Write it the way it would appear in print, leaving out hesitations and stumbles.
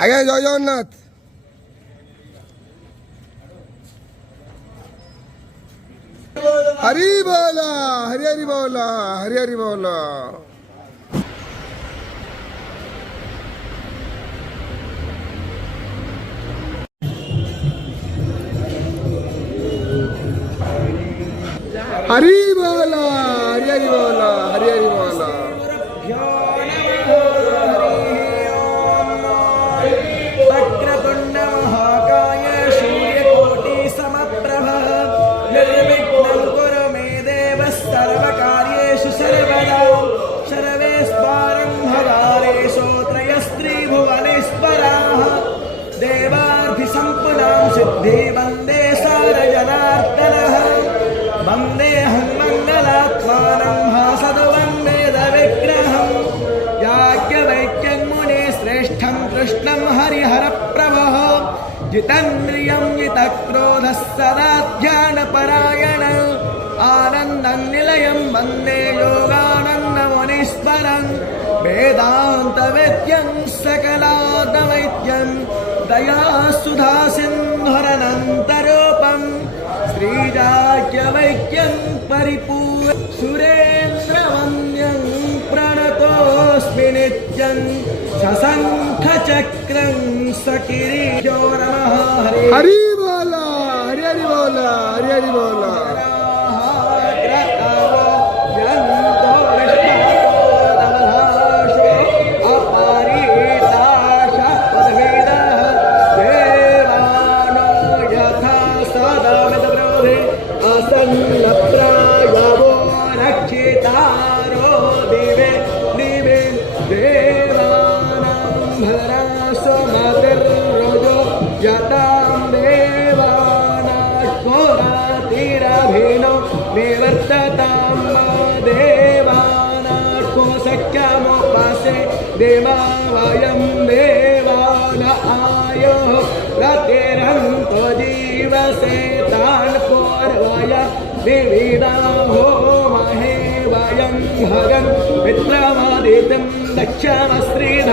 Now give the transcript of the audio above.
ଆଜ୍ଞା ଜୟ ଜଗନ୍ନାଥ। हरी बोला हरी हरी बोला हरी हरी बोला। हरी बोला हरी हरी बोला हरी हरी बोला। वक्रतुंड महाकाय सूर्यकोटि समप्रभ निर्विघ्नं कुरु मे देव सर्वकार्येषु सर्वदा सर्वेस्वारं भवारेषु त्रयस्त्रिभुवनेश्वराः देवार्थिसम्पदां सिद्धि वन्दे सारजनार्दनः वन्देऽहं मङ्गलात्मानं भासदवन्देदविग्रहं याज्ञवल्क्यं मुनिश्रेष्ठं कृष्णं हरिहरप्रभः जितेन्द्रियं जितक्रोधः सदा ध्यानपरायण आनन्दं निलयं वन्दे योगानन्दमुनीश्वरं वेदान्तवेद्यं सकलादवैद्यं दयासुधासिन्धुरनन्तरूपं श्रीजाज्ञवल्क्यं परिपूर्ण सुरेन्द्रवन्द्यं प्रणतोऽस्मि नित्यं सशङ्खचक्रं सकिरीटो नमः हरी बोला हरी हरी बोला हरी हरी बोला। असन्नप्रायवो रक्षितारो दिवे दिवे देवानां भद्रासो मातर्रोजो यतां देवानात्मोरातिरभिनो निवर्ततां देवानात्मो सख्यमोपासे देवा वयं देवान आयो रतिरन्तो जीवसे तान् पूर्वय विविधा हो महे वयं भगन् मित्रमादितं दक्षमश्रीध